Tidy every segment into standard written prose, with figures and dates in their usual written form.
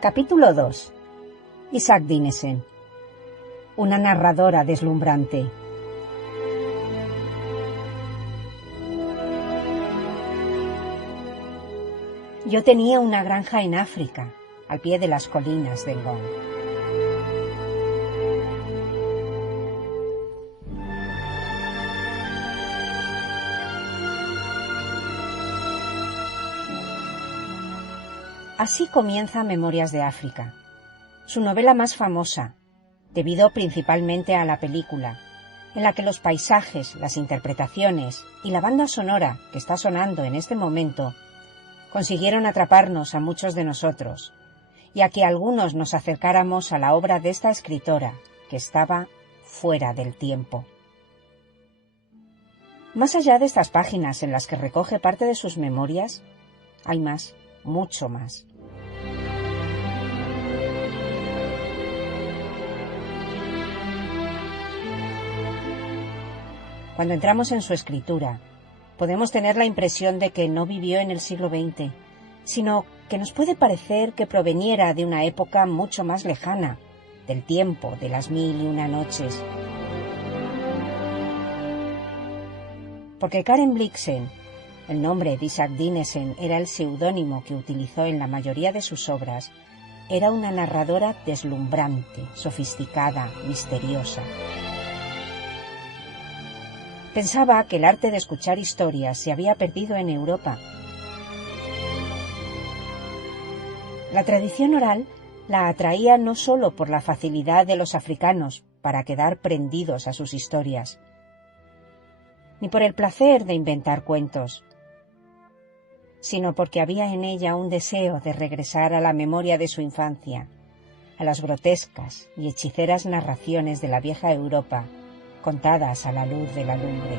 Capítulo 2. Isaac Dinesen. Una narradora deslumbrante. Yo tenía una granja en África, al pie de las colinas del Ngong. Así comienza Memorias de África, su novela más famosa, debido principalmente a la película, en la que los paisajes, las interpretaciones y la banda sonora que está sonando en este momento consiguieron atraparnos a muchos de nosotros, y a que algunos nos acercáramos a la obra de esta escritora, que estaba fuera del tiempo. Más allá de estas páginas en las que recoge parte de sus memorias, hay más, mucho más. Cuando entramos en su escritura, podemos tener la impresión de que no vivió en el siglo XX, sino que nos puede parecer que proveniera de una época mucho más lejana, del tiempo de las 1001 noches. Porque Karen Blixen, el nombre de Isaac Dinesen era el seudónimo que utilizó en la mayoría de sus obras, era una narradora deslumbrante, sofisticada, misteriosa. Pensaba que el arte de escuchar historias se había perdido en Europa. La tradición oral la atraía no solo por la facilidad de los africanos para quedar prendidos a sus historias, ni por el placer de inventar cuentos, sino porque había en ella un deseo de regresar a la memoria de su infancia, a las grotescas y hechiceras narraciones de la vieja Europa, contadas a la luz de la lumbre.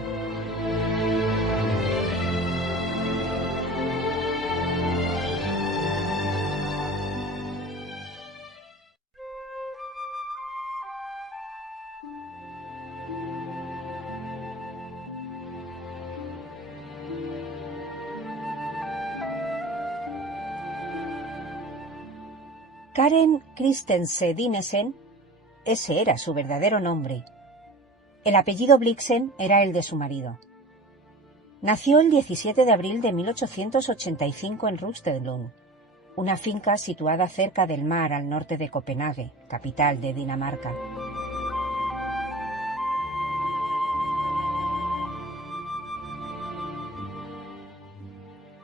Karen Christensen Dinesen, ese era su verdadero nombre. El apellido Blixen era el de su marido. Nació el 17 de abril de 1885 en Rukstedlund, una finca situada cerca del mar al norte de Copenhague, capital de Dinamarca.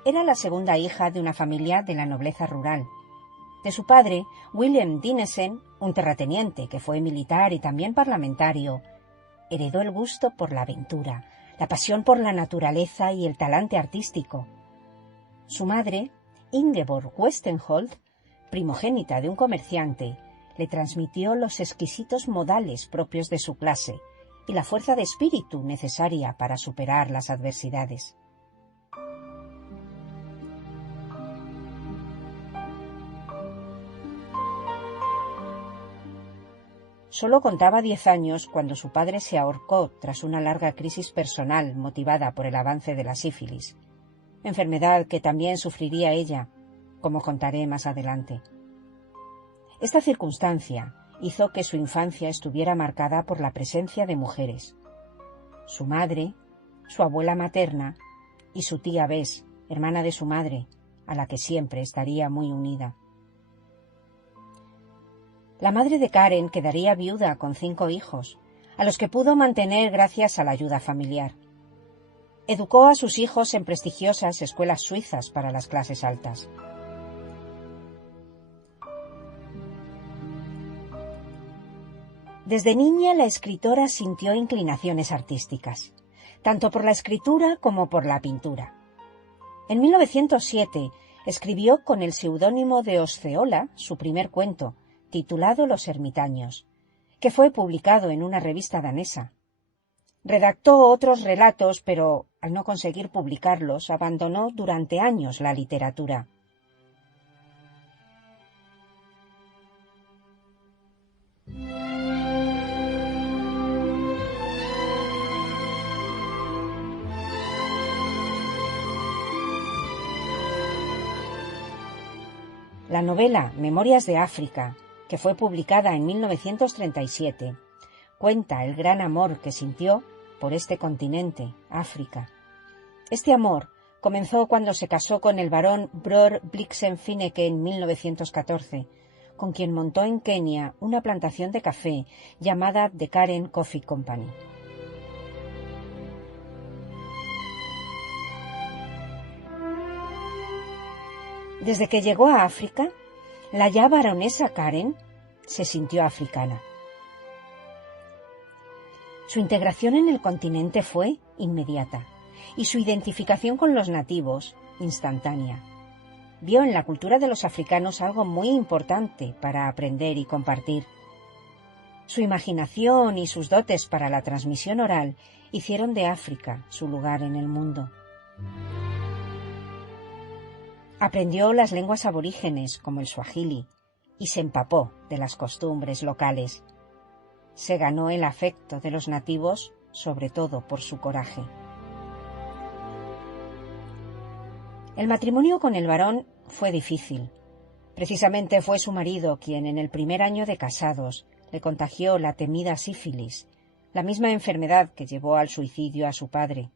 Era la segunda hija de una familia de la nobleza rural. De su padre, William Dinesen, un terrateniente que fue militar y también parlamentario, heredó el gusto por la aventura, la pasión por la naturaleza y el talante artístico. Su madre, Ingeborg Westenholdt, primogénita de un comerciante, le transmitió los exquisitos modales propios de su clase y la fuerza de espíritu necesaria para superar las adversidades. Solo contaba 10 años cuando su padre se ahorcó tras una larga crisis personal motivada por el avance de la sífilis, enfermedad que también sufriría ella, como contaré más adelante. Esta circunstancia hizo que su infancia estuviera marcada por la presencia de mujeres. Su madre, su abuela materna y su tía Bess, hermana de su madre, a la que siempre estaría muy unida. La madre de Karen quedaría viuda con 5 hijos, a los que pudo mantener gracias a la ayuda familiar. Educó a sus hijos en prestigiosas escuelas suizas para las clases altas. Desde niña la escritora sintió inclinaciones artísticas, tanto por la escritura como por la pintura. En 1907 escribió con el seudónimo de Osceola su primer cuento, titulado Los ermitaños, que fue publicado en una revista danesa. Redactó otros relatos, pero al no conseguir publicarlos, abandonó durante años la literatura. La novela Memorias de África, que fue publicada en 1937, cuenta el gran amor que sintió por este continente, África. Este amor comenzó cuando se casó con el barón Bror Blixen-Fineke en 1914, con quien montó en Kenia una plantación de café llamada The Karen Coffee Company. Desde que llegó a África, la ya baronesa Karen se sintió africana. Su integración en el continente fue inmediata y su identificación con los nativos instantánea. Vio en la cultura de los africanos algo muy importante para aprender y compartir. Su imaginación y sus dotes para la transmisión oral hicieron de África su lugar en el mundo. Aprendió las lenguas aborígenes como el suajili y se empapó de las costumbres locales. Se ganó el afecto de los nativos, sobre todo por su coraje. El matrimonio con el barón fue difícil. Precisamente fue su marido quien en el primer año de casados le contagió la temida sífilis, la misma enfermedad que llevó al suicidio a su padre.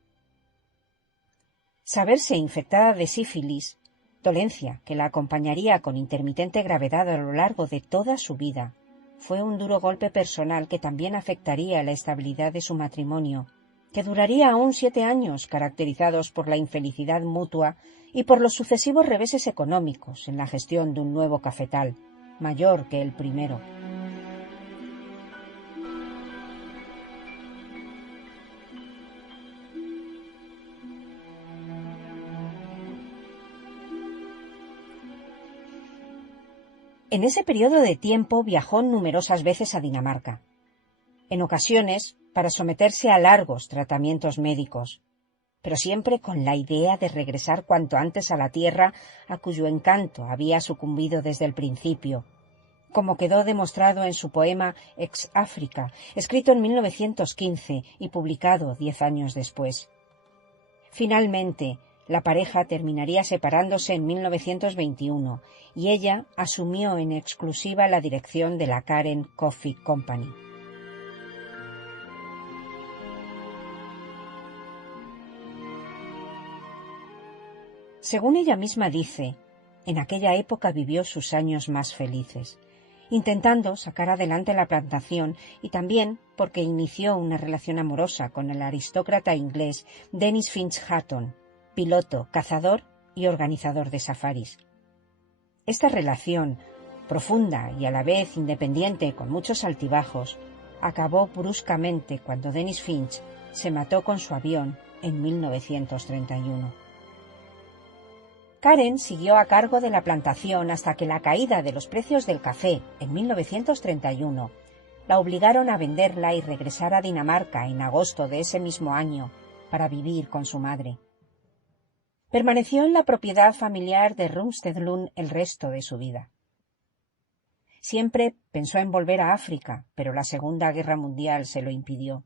Saberse infectada de sífilis, dolencia que la acompañaría con intermitente gravedad a lo largo de toda su vida, fue un duro golpe personal que también afectaría la estabilidad de su matrimonio, que duraría aún 7 años, caracterizados por la infelicidad mutua y por los sucesivos reveses económicos en la gestión de un nuevo cafetal, mayor que el primero. En ese periodo de tiempo viajó numerosas veces a Dinamarca, en ocasiones para someterse a largos tratamientos médicos, pero siempre con la idea de regresar cuanto antes a la tierra a cuyo encanto había sucumbido desde el principio, como quedó demostrado en su poema Ex África, escrito en 1915 y publicado 10 años después. Finalmente, la pareja terminaría separándose en 1921 y ella asumió en exclusiva la dirección de la Karen Coffee Company. Según ella misma dice, en aquella época vivió sus años más felices, intentando sacar adelante la plantación y también porque inició una relación amorosa con el aristócrata inglés Dennis Finch Hatton, piloto, cazador y organizador de safaris. Esta relación, profunda y a la vez independiente con muchos altibajos, acabó bruscamente cuando Dennis Finch se mató con su avión en 1931. Karen siguió a cargo de la plantación hasta que la caída de los precios del café en 1931 la obligaron a venderla y regresar a Dinamarca en agosto de ese mismo año para vivir con su madre. Permaneció en la propiedad familiar de Rumstedlund el resto de su vida. Siempre pensó en volver a África, pero la Segunda Guerra Mundial se lo impidió.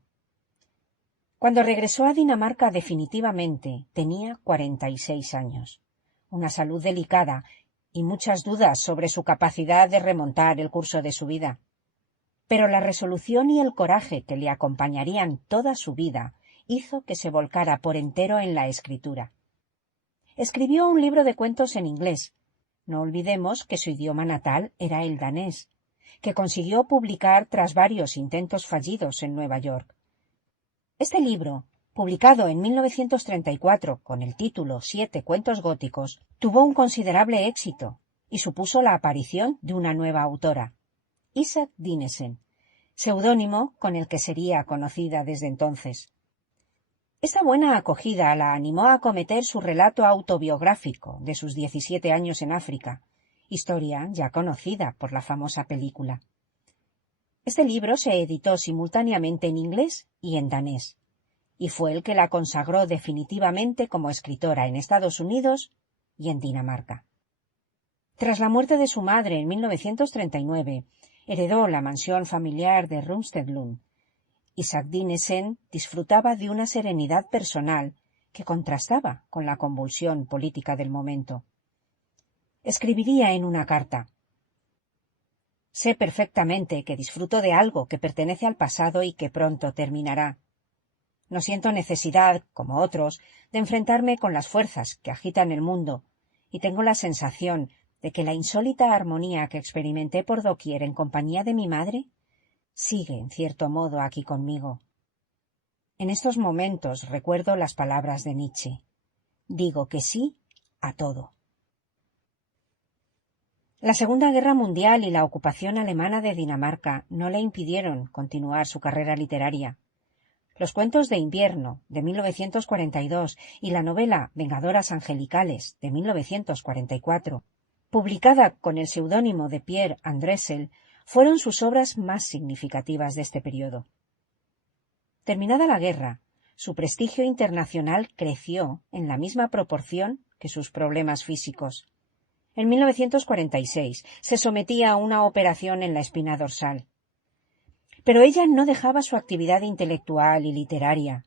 Cuando regresó a Dinamarca definitivamente, tenía 46 años, una salud delicada y muchas dudas sobre su capacidad de remontar el curso de su vida. Pero la resolución y el coraje que le acompañarían toda su vida hizo que se volcara por entero en la escritura. Escribió un libro de cuentos en inglés. No olvidemos que su idioma natal era el danés, que consiguió publicar tras varios intentos fallidos en Nueva York. Este libro, publicado en 1934 con el título 7 cuentos góticos, tuvo un considerable éxito y supuso la aparición de una nueva autora, Isak Dinesen, seudónimo con el que sería conocida desde entonces. Esta buena acogida la animó a acometer su relato autobiográfico de sus 17 años en África, historia ya conocida por la famosa película. Este libro se editó simultáneamente en inglés y en danés, y fue el que la consagró definitivamente como escritora en Estados Unidos y en Dinamarca. Tras la muerte de su madre en 1939, heredó la mansión familiar de Rumstedlund. Isak Dinesen disfrutaba de una serenidad personal que contrastaba con la convulsión política del momento. Escribiría en una carta: «Sé perfectamente que disfruto de algo que pertenece al pasado y que pronto terminará. No siento necesidad, como otros, de enfrentarme con las fuerzas que agitan el mundo, y tengo la sensación de que la insólita armonía que experimenté por doquier en compañía de mi madre sigue, en cierto modo, aquí conmigo. En estos momentos recuerdo las palabras de Nietzsche. Digo que sí a todo». La Segunda Guerra Mundial y la ocupación alemana de Dinamarca no le impidieron continuar su carrera literaria. Los cuentos de invierno, de 1942, y la novela Vengadoras Angelicales, de 1944, publicada con el seudónimo de Pierre Andressel, fueron sus obras más significativas de este periodo. Terminada la guerra, su prestigio internacional creció en la misma proporción que sus problemas físicos. En 1946 se sometía a una operación en la espina dorsal. Pero ella no dejaba su actividad intelectual y literaria.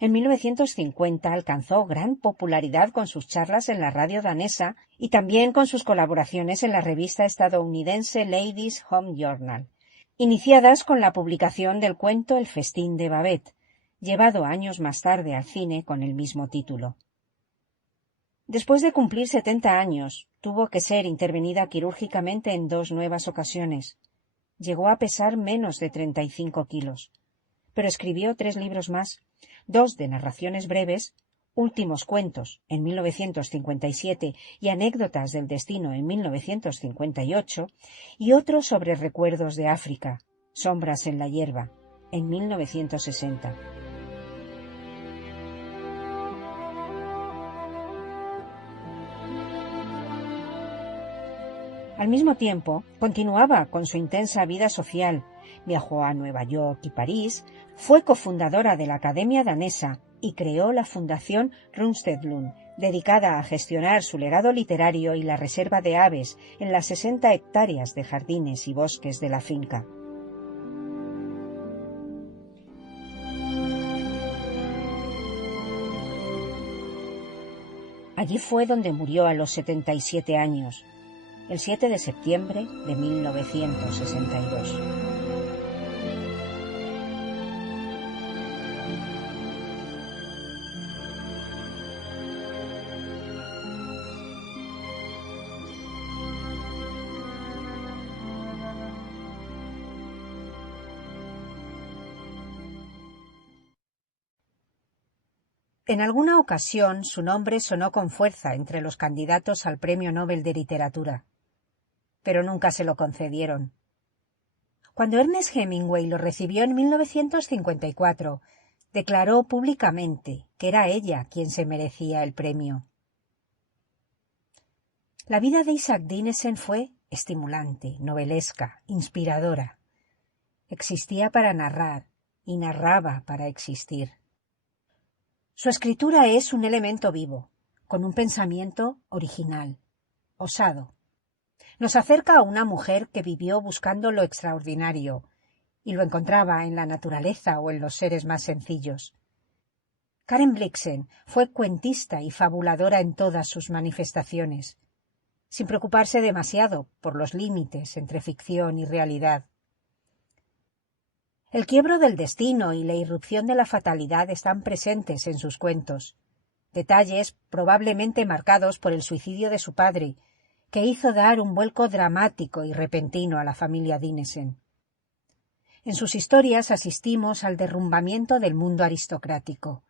En 1950 alcanzó gran popularidad con sus charlas en la radio danesa y también con sus colaboraciones en la revista estadounidense Ladies' Home Journal, iniciadas con la publicación del cuento El festín de Babette, llevado años más tarde al cine con el mismo título. Después de cumplir 70 años, tuvo que ser intervenida quirúrgicamente en 2 nuevas ocasiones. Llegó a pesar menos de 35 kilos, pero escribió 3 libros más, 2 de narraciones breves, Últimos cuentos, en 1957, y Anécdotas del destino, en 1958, y otro sobre recuerdos de África, Sombras en la hierba, en 1960. Al mismo tiempo, continuaba con su intensa vida social. Viajó a Nueva York y París, fue cofundadora de la Academia Danesa y creó la Fundación Rundstedt-Lund, dedicada a gestionar su legado literario y la reserva de aves en las 60 hectáreas de jardines y bosques de la finca. Allí fue donde murió a los 77 años, el 7 de septiembre de 1962. En alguna ocasión su nombre sonó con fuerza entre los candidatos al Premio Nobel de Literatura, pero nunca se lo concedieron. Cuando Ernest Hemingway lo recibió en 1954, declaró públicamente que era ella quien se merecía el premio. La vida de Isaac Dinesen fue estimulante, novelesca, inspiradora. Existía para narrar y narraba para existir. Su escritura es un elemento vivo, con un pensamiento original, osado. Nos acerca a una mujer que vivió buscando lo extraordinario y lo encontraba en la naturaleza o en los seres más sencillos. Karen Blixen fue cuentista y fabuladora en todas sus manifestaciones, sin preocuparse demasiado por los límites entre ficción y realidad. El quiebro del destino y la irrupción de la fatalidad están presentes en sus cuentos, detalles probablemente marcados por el suicidio de su padre, que hizo dar un vuelco dramático y repentino a la familia Dinesen. En sus historias asistimos al derrumbamiento del mundo aristocrático,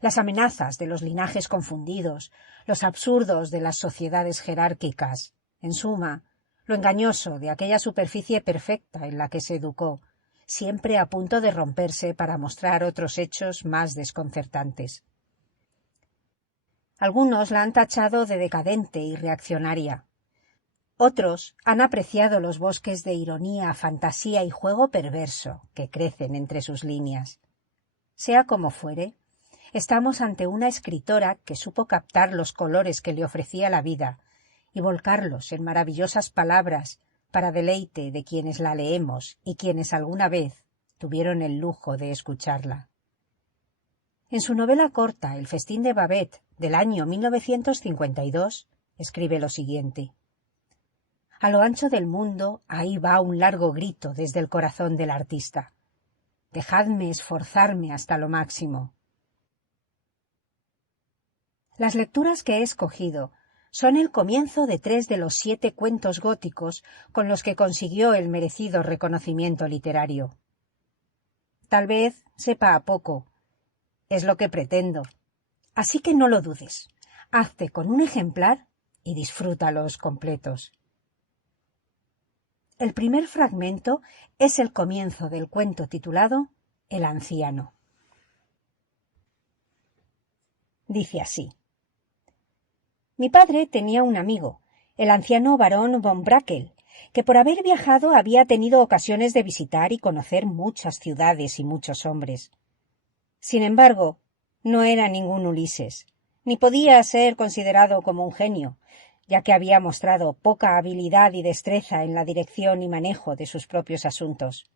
las amenazas de los linajes confundidos, los absurdos de las sociedades jerárquicas, en suma, lo engañoso de aquella superficie perfecta en la que se educó, siempre a punto de romperse para mostrar otros hechos más desconcertantes. Algunos la han tachado de decadente y reaccionaria. Otros han apreciado los bosques de ironía, fantasía y juego perverso que crecen entre sus líneas. Sea como fuere, estamos ante una escritora que supo captar los colores que le ofrecía la vida y volcarlos en maravillosas palabras para deleite de quienes la leemos y quienes alguna vez tuvieron el lujo de escucharla. En su novela corta El festín de Babette, del año 1952, escribe lo siguiente: A lo ancho del mundo, ahí va un largo grito desde el corazón del artista. Dejadme esforzarme hasta lo máximo. Las lecturas que he escogido son el comienzo de 3 de los 7 cuentos góticos con los que consiguió el merecido reconocimiento literario. Tal vez sepa a poco. Es lo que pretendo. Así que no lo dudes. Hazte con un ejemplar y disfrútalos completos. El primer fragmento es el comienzo del cuento titulado El anciano. Dice así. Mi padre tenía un amigo, el anciano barón von Brakel, que por haber viajado había tenido ocasiones de visitar y conocer muchas ciudades y muchos hombres. Sin embargo, no era ningún Ulises, ni podía ser considerado como un genio, ya que había mostrado poca habilidad y destreza en la dirección y manejo de sus propios asuntos.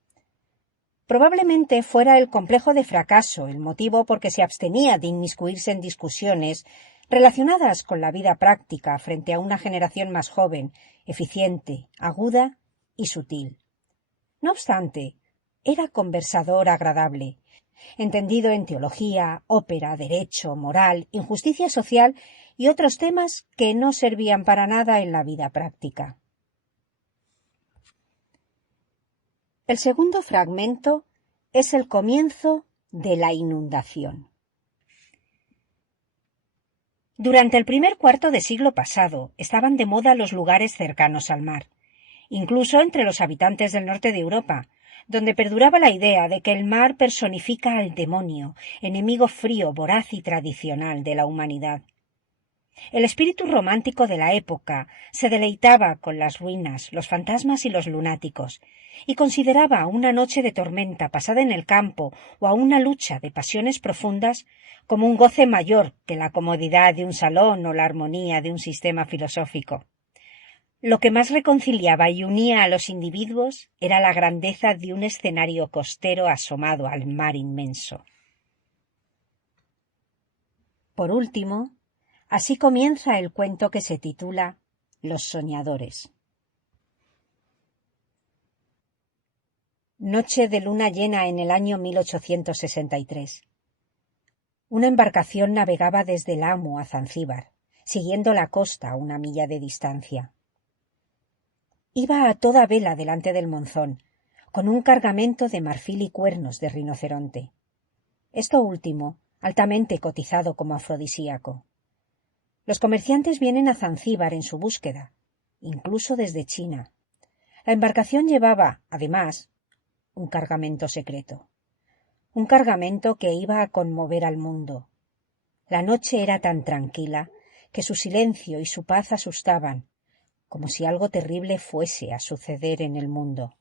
Probablemente fuera el complejo de fracaso el motivo por que se abstenía de inmiscuirse en discusiones relacionadas con la vida práctica frente a una generación más joven, eficiente, aguda y sutil. No obstante, era conversador agradable, entendido en teología, ópera, derecho, moral, injusticia social y otros temas que no servían para nada en la vida práctica. El segundo fragmento es el comienzo de la inundación. Durante el primer cuarto de siglo pasado estaban de moda los lugares cercanos al mar, incluso entre los habitantes del norte de Europa, donde perduraba la idea de que el mar personifica al demonio, enemigo frío, voraz y tradicional de la humanidad. El espíritu romántico de la época se deleitaba con las ruinas, los fantasmas y los lunáticos, y consideraba una noche de tormenta pasada en el campo o a una lucha de pasiones profundas como un goce mayor que la comodidad de un salón o la armonía de un sistema filosófico. Lo que más reconciliaba y unía a los individuos era la grandeza de un escenario costero asomado al mar inmenso. Por último, así comienza el cuento que se titula Los soñadores. Noche de luna llena en el año 1863. Una embarcación navegaba desde el Amo a Zanzíbar, siguiendo la costa a 1 milla de distancia. Iba a toda vela delante del monzón, con un cargamento de marfil y cuernos de rinoceronte. Esto último, altamente cotizado como afrodisíaco. Los comerciantes vienen a Zanzíbar en su búsqueda, incluso desde China. La embarcación llevaba, además, un cargamento secreto. Un cargamento que iba a conmover al mundo. La noche era tan tranquila que su silencio y su paz asustaban, como si algo terrible fuese a suceder en el mundo.